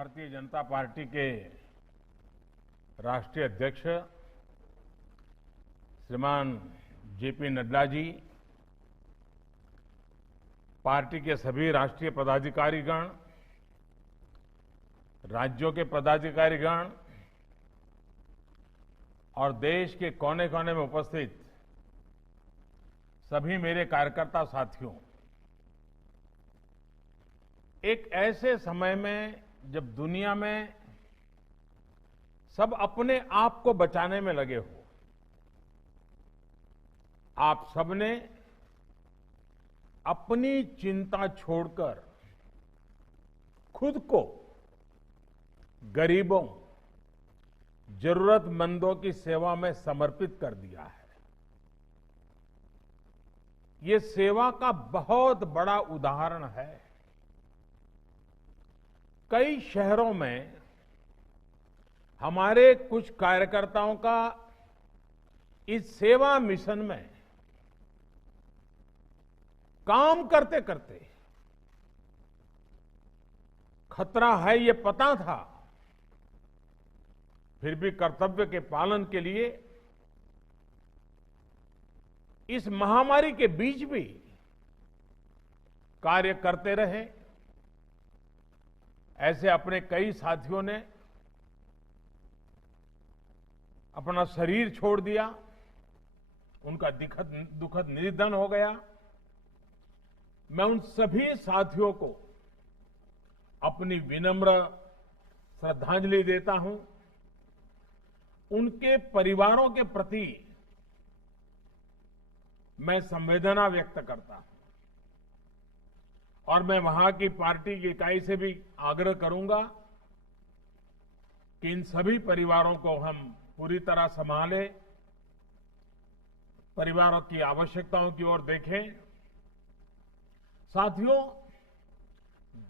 Bharatiya Janata party के राष्ट्रीय अध्यक्ष श्रीमान जेपी नड्डा जी, पार्टी के सभी राष्ट्रीय पदाधिकारीगण, राज्यों के पदाधिकारीगण और देश के कोने कोने में उपस्थित सभी मेरे कार्यकर्ता साथियों, एक ऐसे समय में जब दुनिया में सब अपने आप को बचाने में लगे हो, आप सबने अपनी चिंता छोड़कर खुद को गरीबों, जरूरतमंदों की सेवा में समर्पित कर दिया है। ये सेवा का बहुत बड़ा उदाहरण है। कई शहरों में हमारे कुछ कार्यकर्ताओं का इस सेवा मिशन में काम करते करते खतरा है ये पता था, फिर भी कर्तव्य के पालन के लिए इस महामारी के बीच भी कार्य करते रहे। ऐसे अपने कई साथियों ने अपना शरीर छोड़ दिया, उनका दुखद निधन हो गया। मैं उन सभी साथियों को अपनी विनम्र श्रद्धांजलि देता हूं। उनके परिवारों के प्रति मैं संवेदना व्यक्त करता हूं और मैं वहां की पार्टी की इकाई से भी आग्रह करूंगा कि इन सभी परिवारों को हम पूरी तरह संभालें, परिवारों की आवश्यकताओं की ओर देखें। साथियों,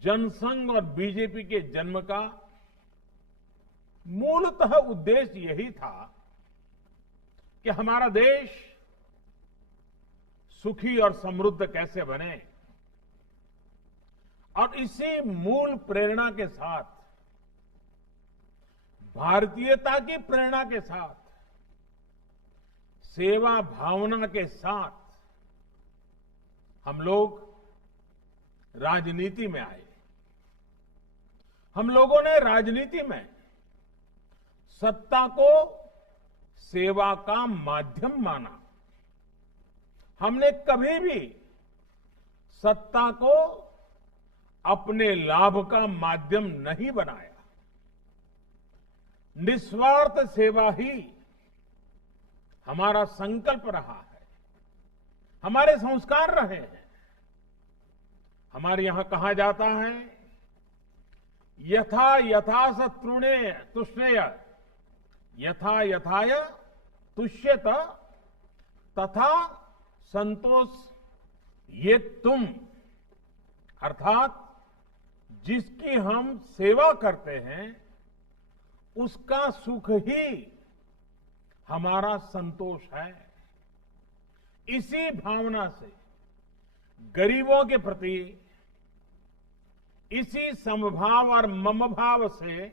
जनसंघ और बीजेपी के जन्म का मूलतः उद्देश्य यही था कि हमारा देश सुखी और समृद्ध कैसे बने, और इसी मूल प्रेरणा के साथ, भारतीयता की प्रेरणा के साथ, सेवा भावना के साथ हम लोग राजनीति में आए। हम लोगों ने राजनीति में सत्ता को सेवा का माध्यम माना। हमने कभी भी सत्ता को अपने लाभ का माध्यम नहीं बनाया। निस्वार्थ सेवा ही हमारा संकल्प रहा है, हमारे संस्कार रहे हैं। हमारे यहां कहा जाता है, यथा यथा स तृणे तुष्णेय, यथा यथाय तुष्यत तथा संतोष ये तुम। अर्थात जिसकी हम सेवा करते हैं उसका सुख ही हमारा संतोष है। इसी भावना से गरीबों के प्रति, इसी समभाव और ममभाव से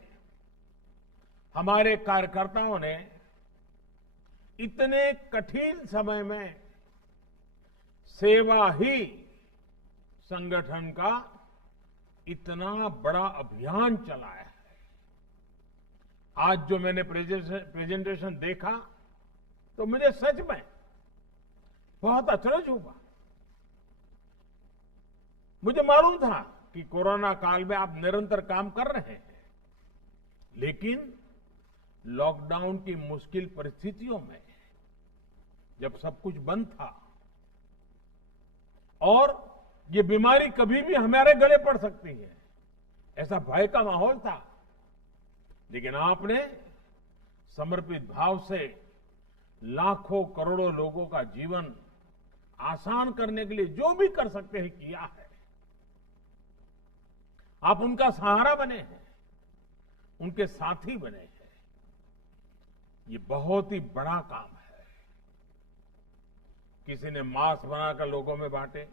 हमारे कार्यकर्ताओं ने इतने कठिन समय में सेवा ही संगठन का इतना बड़ा अभियान चलाया है। आज जो मैंने प्रेजेंटेशन देखा तो मुझे सच में बहुत अचरज हुआ। मुझे मालूम था कि कोरोना काल में आप निरंतर काम कर रहे हैं, लेकिन लॉकडाउन की मुश्किल परिस्थितियों में जब सब कुछ बंद था और ये बीमारी कभी भी हमारे गले पड़ सकती है, ऐसा भय का माहौल था, लेकिन आपने समर्पित भाव से लाखों करोड़ों लोगों का जीवन आसान करने के लिए जो भी कर सकते हैं किया है। आप उनका सहारा बने हैं, उनके साथी बने हैं। ये बहुत ही बड़ा काम है। किसी ने मास्क बनाकर लोगों में बांटे,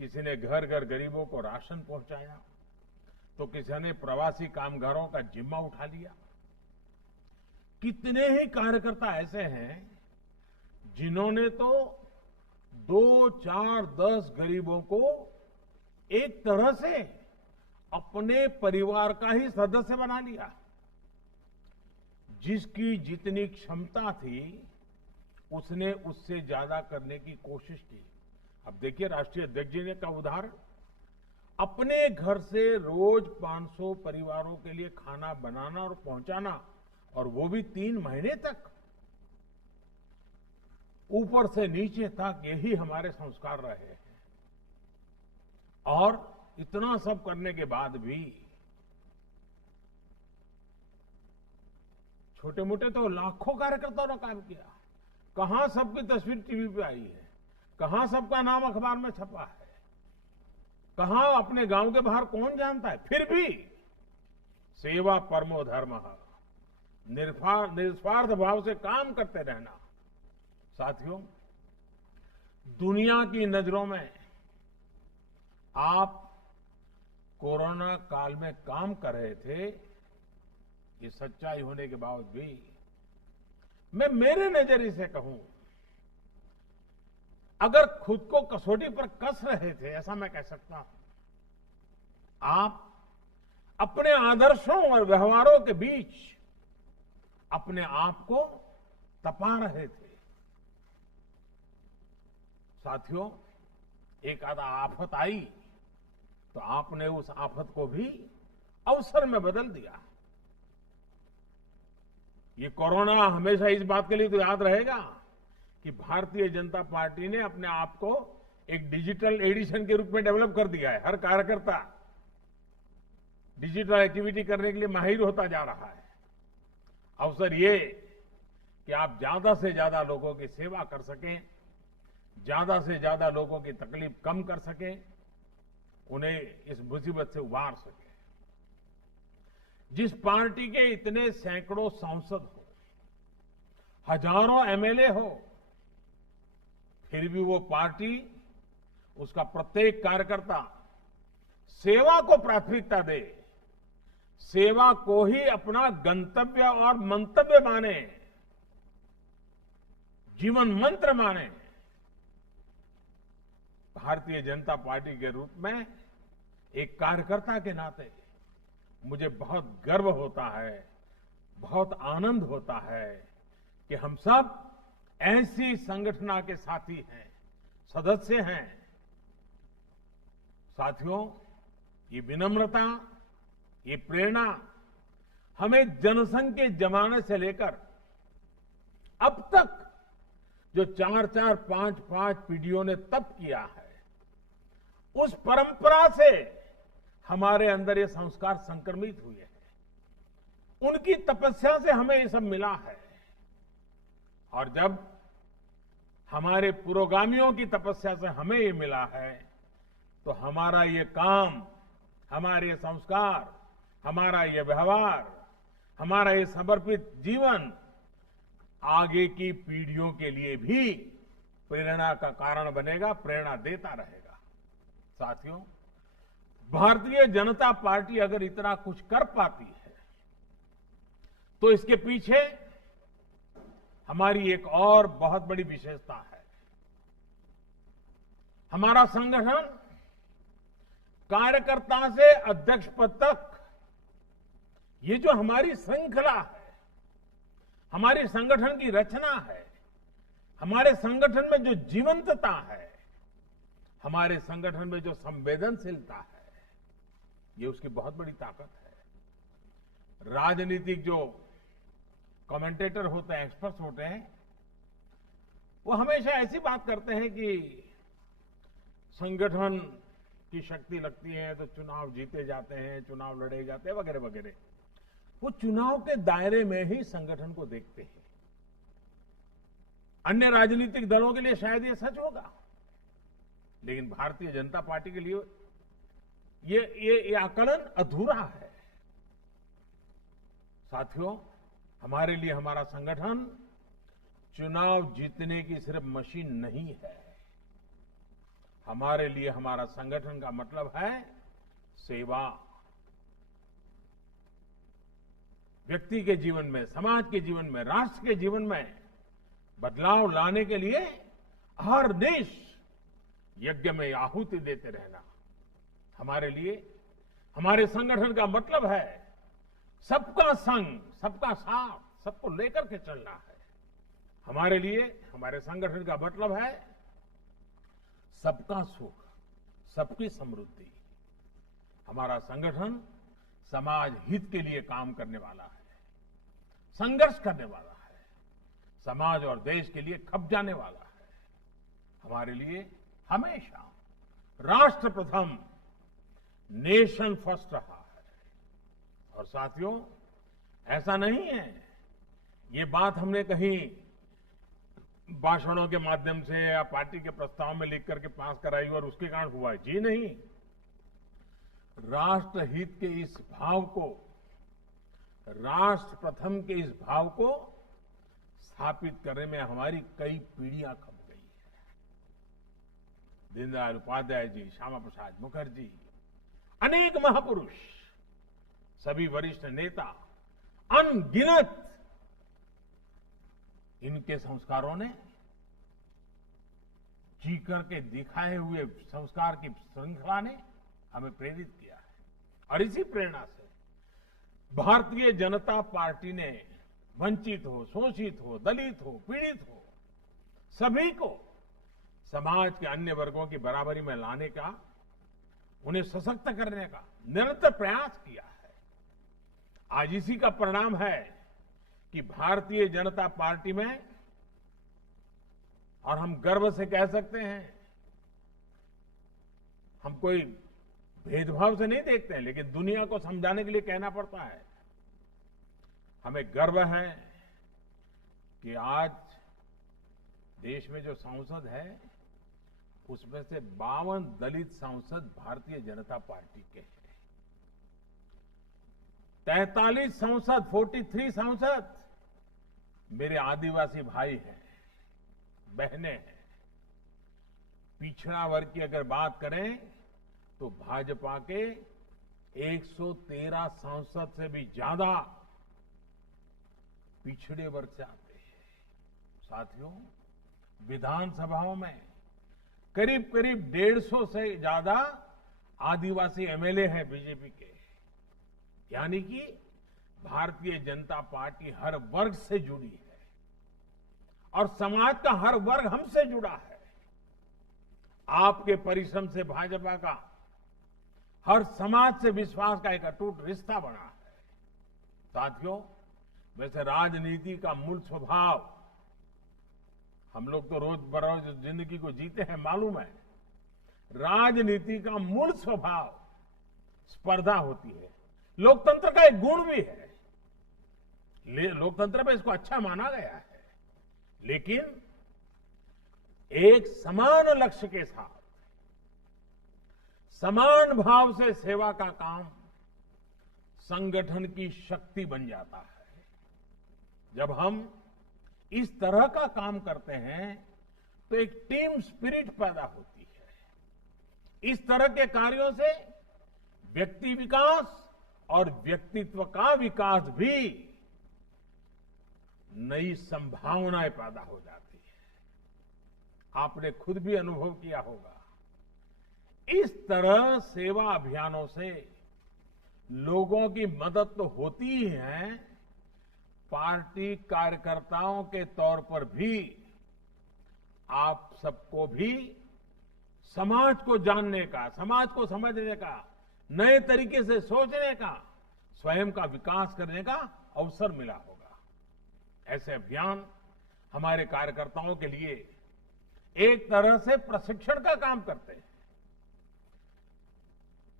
किसी ने घर घर गरीबों को राशन पहुंचाया, तो किसी ने प्रवासी कामगारों का जिम्मा उठा लिया। कितने ही कार्यकर्ता ऐसे हैं जिन्होंने तो 2, 4, 10 गरीबों को एक तरह से अपने परिवार का ही सदस्य बना लिया। जिसकी जितनी क्षमता थी उसने उससे ज्यादा करने की कोशिश की। अब देखिए, राष्ट्रीय अध्यक्ष जी ने का उदाहरण, अपने घर से रोज 500 परिवारों के लिए खाना बनाना और पहुंचाना, और वो भी 3 महीने तक। ऊपर से नीचे तक यही हमारे संस्कार रहे हैं। और इतना सब करने के बाद भी छोटे मोटे तो लाखों कार्यकर्ताओं ने काम किया। कहां सबकी तस्वीर टीवी पे आई है, कहां सबका नाम अखबार में छपा है, कहां अपने गांव के बाहर कौन जानता है। फिर भी सेवा परमो धर्मः, निस्वार्थ भाव से काम करते रहना। साथियों, दुनिया की नजरों में आप कोरोना काल में काम कर रहे थे, ये सच्चाई होने के बावजूद भी मैं मेरे नजरिए से कहूं, अगर खुद को कसौटी पर कस रहे थे, ऐसा मैं कह सकता हूं। आप अपने आदर्शों और व्यवहारों के बीच अपने आप को तपा रहे थे। साथियों, एक आधा आफत आई तो आपने उस आफत को भी अवसर में बदल दिया। ये कोरोना हमेशा इस बात के लिए तो याद रहेगा कि भारतीय जनता पार्टी ने अपने आप को एक डिजिटल एडिशन के रूप में डेवलप कर दिया है। हर कार्यकर्ता डिजिटल एक्टिविटी करने के लिए माहिर होता जा रहा है। अवसर ये कि आप ज्यादा से ज्यादा लोगों की सेवा कर सकें, ज्यादा से ज्यादा लोगों की तकलीफ कम कर सकें, उन्हें इस मुसीबत से उबार सकें। जिस पार्टी के इतने सैकड़ों सांसद हो, हजारों एमएलए हो, फिर भी वो पार्टी, उसका प्रत्येक कार्यकर्ता सेवा को प्राथमिकता दे, सेवा को ही अपना गंतव्य और मंतव्य माने, जीवन मंत्र माने। भारतीय जनता पार्टी के रूप में एक कार्यकर्ता के नाते मुझे बहुत गर्व होता है, बहुत आनंद होता है कि हम सब ऐसी संगठन के साथी हैं, सदस्य हैं। साथियों, ये विनम्रता, ये प्रेरणा हमें जनसंघ के जमाने से लेकर अब तक जो 4-4, 5-5 पीढ़ियों ने तप किया है, उस परंपरा से हमारे अंदर ये संस्कार संक्रमित हुए हैं। उनकी तपस्या से हमें ये सब मिला है। और जब हमारे पुरोगामियों की तपस्या से हमें ये मिला है, तो हमारा ये काम, हमारे संस्कार, हमारा ये व्यवहार, हमारा ये समर्पित जीवन आगे की पीढ़ियों के लिए भी प्रेरणा का कारण बनेगा, प्रेरणा देता रहेगा। साथियों, भारतीय जनता पार्टी अगर इतना कुछ कर पाती है, तो इसके पीछे हमारी एक और बहुत बड़ी विशेषता है। हमारा संगठन कार्यकर्ता से अध्यक्ष पद तक, ये जो हमारी श्रृंखला है, हमारी संगठन की रचना है, हमारे संगठन में जो जीवंतता है, हमारे संगठन में जो संवेदनशीलता है, ये उसकी बहुत बड़ी ताकत है। राजनीतिक जो कमेंटेटर होते हैं, एक्सपर्ट्स होते हैं, वो हमेशा ऐसी बात करते हैं कि संगठन की शक्ति लगती है तो चुनाव जीते जाते हैं, चुनाव लड़े जाते हैं, वगैरह वगैरह। वो चुनाव के दायरे में ही संगठन को देखते हैं। अन्य राजनीतिक दलों के लिए शायद ये सच होगा, लेकिन भारतीय जनता पार्टी के लिए ये आकलन अधूरा है। साथियों, हमारे लिए हमारा संगठन चुनाव जीतने की सिर्फ मशीन नहीं है। हमारे लिए हमारा संगठन का मतलब है सेवा, व्यक्ति के जीवन में, समाज के जीवन में, राष्ट्र के जीवन में बदलाव लाने के लिए हर देश यज्ञ में आहुति देते रहना हमारे लिए, हमारे संगठन का मतलब है सबका संग, सबका साथ, सबको लेकर के चलना है। हमारे लिए, हमारे संगठन का मतलब है सबका सुख, सबकी समृद्धि। हमारा संगठन समाज हित के लिए काम करने वाला है, संघर्ष करने वाला है, समाज और देश के लिए खप जाने वाला है। हमारे लिए हमेशा राष्ट्र प्रथम, नेशन फर्स्ट रहा है। और साथियों, ऐसा नहीं है ये बात हमने कहीं भाषणों के माध्यम से या पार्टी के प्रस्ताव में लिख करके पास कराई और उसके कारण हुआ है। जी नहीं, राष्ट्र हित के इस भाव को, राष्ट्र प्रथम के इस भाव को स्थापित करने में हमारी कई पीढ़ियां खप गई है। दीनदयाल उपाध्याय जी, श्यामा प्रसाद मुखर्जी, अनेक महापुरुष, सभी वरिष्ठ नेता, अनगिनत इनके संस्कारों ने, जी करके दिखाए हुए संस्कार की श्रृंखला ने हमें प्रेरित किया है। और इसी प्रेरणा से भारतीय जनता पार्टी ने वंचित हो, शोषित हो, दलित हो, पीड़ित हो, सभी को समाज के अन्य वर्गों की बराबरी में लाने का, उन्हें सशक्त करने का निरंतर प्रयास किया है। आज इसी का परिणाम है कि भारतीय जनता पार्टी में, और हम गर्व से कह सकते हैं, हम कोई भेदभाव से नहीं देखते हैं, लेकिन दुनिया को समझाने के लिए कहना पड़ता है, हमें गर्व है कि आज देश में जो सांसद है उसमें से 52 दलित सांसद भारतीय जनता पार्टी के हैं। 43 सांसद, 43 सांसद मेरे आदिवासी भाई हैं, बहनें हैं। पिछड़ा वर्ग की अगर बात करें तो भाजपा के 113 सांसद से भी ज्यादा पिछड़े वर्ग से आते हैं। साथियों, विधानसभाओं में करीब करीब 150 से ज्यादा आदिवासी एमएलए हैं बीजेपी के। यानी कि भारतीय जनता पार्टी हर वर्ग से जुड़ी है और समाज का हर वर्ग हमसे जुड़ा है। आपके परिश्रम से भाजपा का हर समाज से विश्वास का एक अटूट रिश्ता बना है। साथियों, वैसे राजनीति का मूल स्वभाव, हम लोग तो रोज बरोज जिंदगी को जीते हैं, मालूम है, राजनीति का मूल स्वभाव स्पर्धा होती है। लोकतंत्र का एक गुण भी है, लोकतंत्र में इसको अच्छा माना गया है, लेकिन एक समान लक्ष्य के साथ समान भाव से सेवा का काम संगठन की शक्ति बन जाता है। जब हम इस तरह का काम करते हैं तो एक टीम स्पिरिट पैदा होती है। इस तरह के कार्यों से व्यक्ति विकास और व्यक्तित्व का विकास भी नई संभावनाएं पैदा हो जाती है। आपने खुद भी अनुभव किया होगा, इस तरह सेवा अभियानों से लोगों की मदद तो होती ही है, पार्टी कार्यकर्ताओं के तौर पर भी आप सबको भी समाज को जानने का, समाज को समझने का, नए तरीके से सोचने का, स्वयं का विकास करने का अवसर मिला होगा। ऐसे अभियान हमारे कार्यकर्ताओं के लिए एक तरह से प्रशिक्षण का काम करते हैं।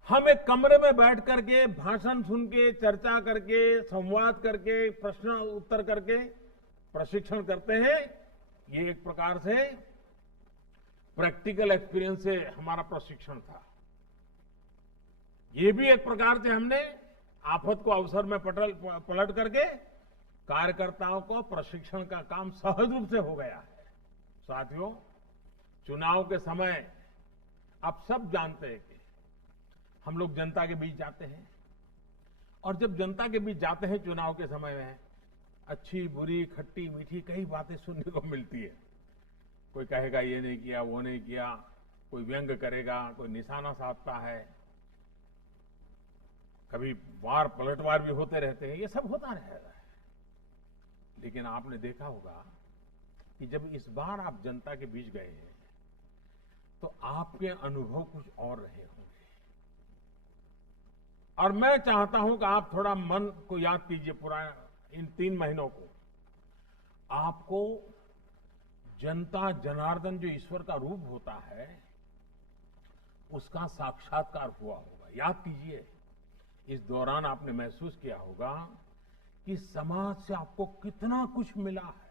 हम एक कमरे में बैठ करके भाषण सुन के, चर्चा करके, संवाद करके, प्रश्न उत्तर करके प्रशिक्षण करते हैं। ये एक प्रकार से प्रैक्टिकल एक्सपीरियंस से हमारा प्रशिक्षण था। ये भी एक प्रकार से हमने आफत को अवसर में पलट करके कार्यकर्ताओं को प्रशिक्षण का काम सहज रूप से हो गया है। साथियों, चुनाव के समय आप सब जानते हैं कि हम लोग जनता के बीच जाते हैं और जब जनता के बीच जाते हैं चुनाव के समय में, अच्छी बुरी खट्टी मीठी कई बातें सुनने को मिलती है। कोई कहेगा ये नहीं किया, वो नहीं किया, कोई व्यंग करेगा, कोई निशाना साधता है, कभी वार पलटवार भी होते रहते हैं, ये सब होता रहेगा। लेकिन आपने देखा होगा कि जब इस बार आप जनता के बीच गए हैं तो आपके अनुभव कुछ और रहे होंगे। और मैं चाहता हूं कि आप थोड़ा मन को याद कीजिए, पूरा इन 3 महीनों को। आपको जनता जनार्दन जो ईश्वर का रूप होता है उसका साक्षात्कार हुआ होगा। याद कीजिए, इस दौरान आपने महसूस किया होगा कि समाज से आपको कितना कुछ मिला है।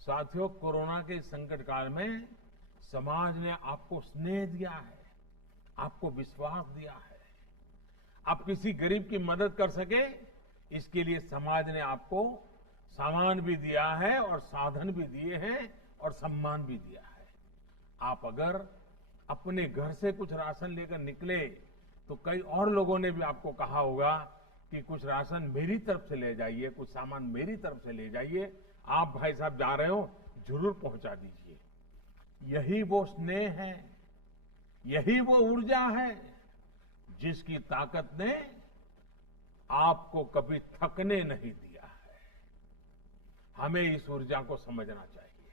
साथियों, कोरोना के संकट काल में समाज ने आपको स्नेह दिया है, आपको विश्वास दिया है। आप किसी गरीब की मदद कर सके, इसके लिए समाज ने आपको सामान भी दिया है और साधन भी दिए हैं और सम्मान भी दिया है। आप अगर अपने घर से कुछ राशन लेकर निकले तो कई और लोगों ने भी आपको कहा होगा कि कुछ राशन मेरी तरफ से ले जाइए, कुछ सामान मेरी तरफ से ले जाइए, आप भाई साहब जा रहे हो जरूर पहुंचा दीजिए। यही वो स्नेह है, यही वो ऊर्जा है जिसकी ताकत ने आपको कभी थकने नहीं दिया है। हमें इस ऊर्जा को समझना चाहिए,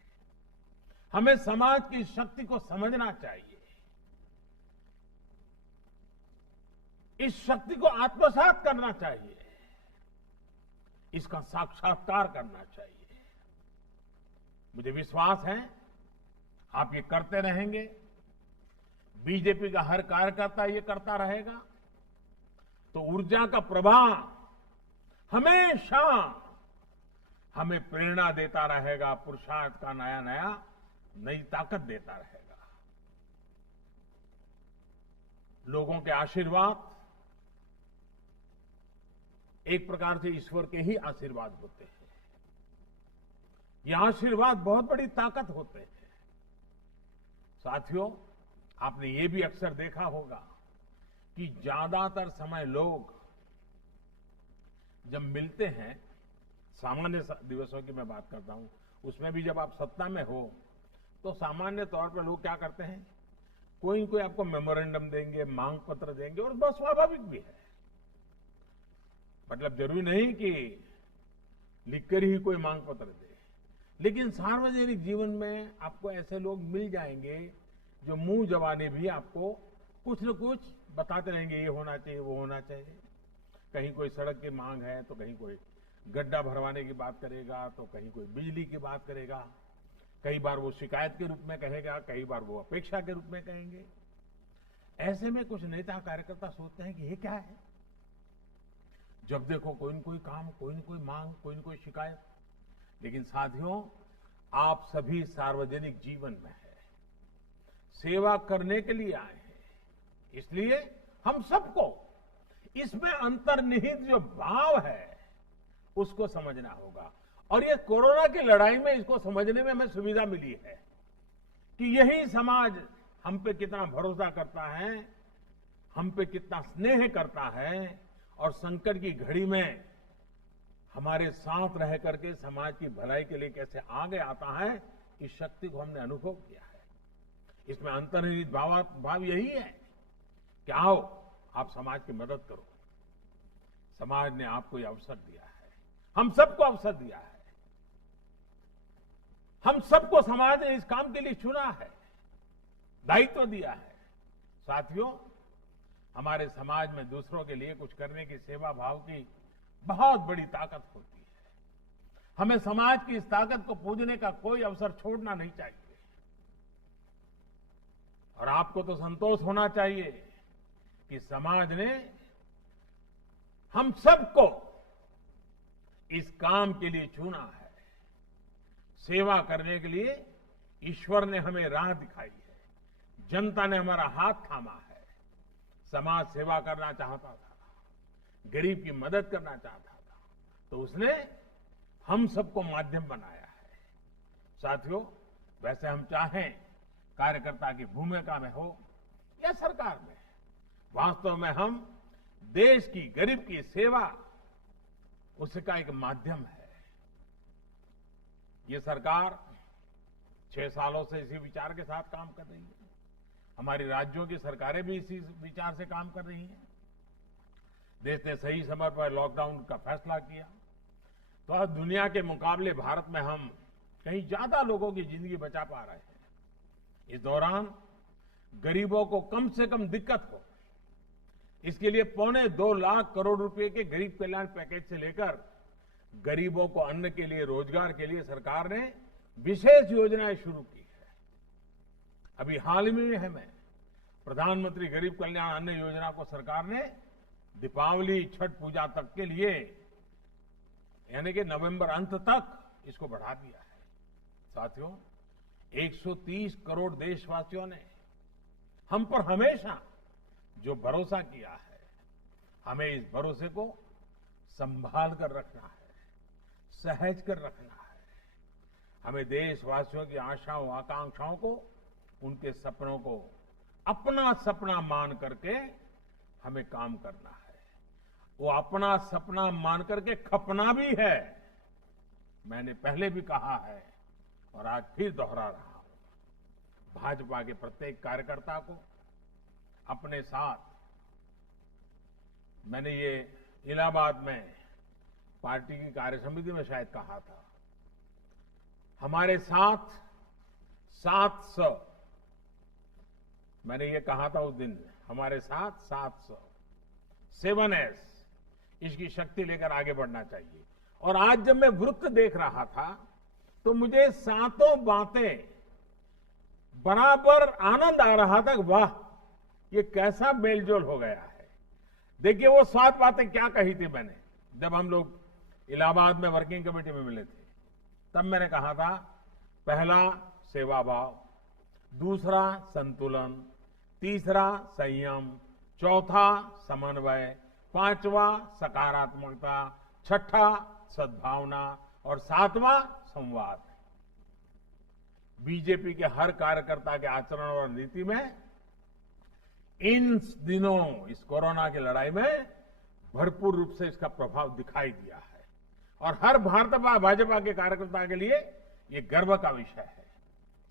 हमें समाज की शक्ति को समझना चाहिए, इस शक्ति को आत्मसात करना चाहिए, इसका साक्षात्कार करना चाहिए। मुझे विश्वास है आप ये करते रहेंगे, बीजेपी का हर कार्यकर्ता ये करता रहेगा, तो ऊर्जा का प्रवाह हमेशा हमें प्रेरणा देता रहेगा, पुरुषार्थ का नया नया नई ताकत देता रहेगा। लोगों के आशीर्वाद एक प्रकार से ईश्वर के ही आशीर्वाद होते हैं। ये आशीर्वाद बहुत बड़ी ताकत होते हैं। साथियों, आपने ये भी अक्सर देखा होगा कि ज्यादातर समय लोग जब मिलते हैं, सामान्य दिवसों की मैं बात करता हूं, उसमें भी जब आप सत्ता में हो तो सामान्य तौर पर लोग क्या करते हैं, कोई कोई आपको मेमोरेंडम देंगे, मांग पत्र देंगे, और बहुत स्वाभाविक भी है। मतलब जरूरी नहीं कि लिखकर ही कोई मांग पत्र दे, लेकिन सार्वजनिक जीवन में आपको ऐसे लोग मिल जाएंगे जो मुंह जबानी भी आपको कुछ न कुछ बताते रहेंगे, ये होना चाहिए, वो होना चाहिए। कहीं कोई सड़क की मांग है तो कहीं कोई गड्ढा भरवाने की बात करेगा, तो कहीं कोई बिजली की बात करेगा। कई बार वो शिकायत के रूप में कहेगा, कई बार वो अपेक्षा के रूप में कहेंगे। ऐसे में कुछ नेता कार्यकर्ता सोचते हैं कि ये क्या है, जब देखो कोई न कोई काम, कोई न कोई मांग, कोई न कोई शिकायत। लेकिन साथियों, आप सभी सार्वजनिक जीवन में है, सेवा करने के लिए आए हैं, इसलिए हम सबको इसमें अंतर्निहित जो भाव है उसको समझना होगा। और ये कोरोना की लड़ाई में इसको समझने में हमें सुविधा मिली है कि यही समाज हम पे कितना भरोसा करता है, हम पे कितना स्नेह करता है, और संकट की घड़ी में हमारे साथ रह करके समाज की भलाई के लिए कैसे आगे आता है, इस शक्ति को हमने अनुभव किया है। इसमें अंतर्निहित भाव यही है कि आओ आप समाज की मदद करो। समाज ने आपको यह अवसर दिया है, हम सबको अवसर दिया है, हम सबको समाज ने इस काम के लिए चुना है, दायित्व दिया है। साथियों, हमारे समाज में दूसरों के लिए कुछ करने की सेवा भाव की बहुत बड़ी ताकत होती है। हमें समाज की इस ताकत को पूजने का कोई अवसर छोड़ना नहीं चाहिए। और आपको तो संतोष होना चाहिए कि समाज ने हम सबको इस काम के लिए चुना है। सेवा करने के लिए ईश्वर ने हमें राह दिखाई है, जनता ने हमारा हाथ थामा है। समाज सेवा करना चाहता था, गरीब की मदद करना चाहता था, तो उसने हम सबको माध्यम बनाया है। साथियों, वैसे हम चाहें कार्यकर्ता की भूमिका में हो या सरकार में, वास्तव में हम देश की गरीब की सेवा उसका एक माध्यम है। ये सरकार 6 सालों से इसी विचार के साथ काम कर रही है। हमारी राज्यों की सरकारें भी इसी विचार से काम कर रही हैं। देश ने सही समय पर लॉकडाउन का फैसला किया तो आज दुनिया के मुकाबले भारत में हम कहीं ज्यादा लोगों की जिंदगी बचा पा रहे हैं। इस दौरान गरीबों को कम से कम दिक्कत हो, इसके लिए 2.25 लाख करोड़ रुपए के गरीब कल्याण पैकेज से लेकर गरीबों को अन्न के लिए, रोजगार के लिए सरकार ने विशेष योजनाएं शुरू की है। अभी हाल ही में हमें प्रधानमंत्री गरीब कल्याण अन्न योजना को सरकार ने दीपावली, छठ पूजा तक के लिए, यानी कि नवंबर अंत तक इसको बढ़ा दिया है। साथियों, 130 करोड़ देशवासियों ने हम पर हमेशा जो भरोसा किया है, हमें इस भरोसे को संभाल कर रखना है, सहज कर रखना है। हमें देशवासियों की आशाओं, आकांक्षाओं को, उनके सपनों को अपना सपना मान करके हमें काम करना है। वो अपना सपना मान करके खपना भी है। मैंने पहले भी कहा है और आज फिर दोहरा रहा हूं, भाजपा के प्रत्येक कार्यकर्ता को अपने साथ, मैंने ये इलाहाबाद में पार्टी की कार्यसमिति में शायद कहा था, हमारे साथ 700, मैंने ये कहा था उस दिन, हमारे साथ 700, 7S, इसकी शक्ति लेकर आगे बढ़ना चाहिए। और आज जब मैं वृत्त देख रहा था तो मुझे सातों बातें बराबर आनंद आ रहा था कि वाह, ये कैसा मेलजोल हो गया है। देखिए वो 7 बातें क्या कही थी मैंने जब हम लोग इलाहाबाद में वर्किंग कमेटी में मिले थे। तब मैंने कहा था, पहला सेवा भाव, दूसरा संतुलन, तीसरा संयम, चौथा समन्वय, पांचवा सकारात्मकता, छठा सद्भावना और 7वां संवाद। बीजेपी के हर कार्यकर्ता के आचरण और नीति में इन दिनों इस कोरोना की लड़ाई में भरपूर रूप से इसका प्रभाव दिखाई दिया है और हर भाजपा के कार्यकर्ता के लिए ये गर्व का विषय है।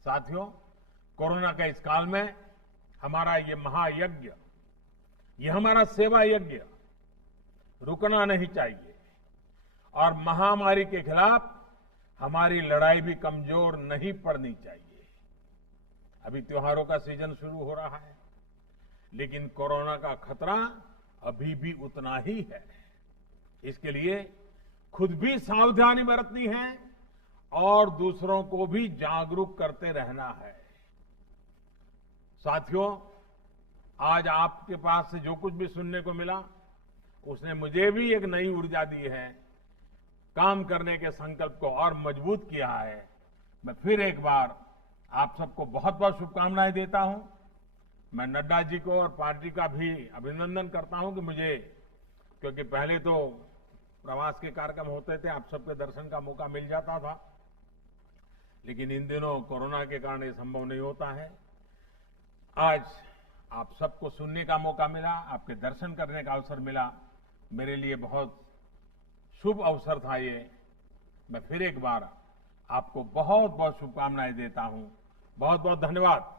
साथियों, कोरोना के इस काल में हमारा ये महायज्ञ, ये हमारा सेवा यज्ञ रुकना नहीं चाहिए और महामारी के खिलाफ हमारी लड़ाई भी कमजोर नहीं पड़नी चाहिए। अभी त्योहारों का सीजन शुरू हो रहा है, लेकिन कोरोना का खतरा अभी भी उतना ही है। इसके लिए खुद भी सावधानी बरतनी है और दूसरों को भी जागरूक करते रहना है। साथियों, आज आपके पास से जो कुछ भी सुनने को मिला, उसने मुझे भी एक नई ऊर्जा दी है, काम करने के संकल्प को और मजबूत किया है। मैं फिर एक बार आप सबको बहुत बहुत शुभकामनाएं देता हूं। मैं नड्डा जी को और पार्टी का भी अभिनंदन करता हूं कि मुझे, क्योंकि पहले तो प्रवास के कार्यक्रम होते थे, आप सबके दर्शन का मौका मिल जाता था, लेकिन इन दिनों कोरोना के कारण ये संभव नहीं होता है। आज आप सबको सुनने का मौका मिला, आपके दर्शन करने का अवसर मिला, मेरे लिए बहुत शुभ अवसर था ये। मैं फिर एक बार आपको बहुत बहुत शुभकामनाएं देता हूं। बहुत बहुत धन्यवाद।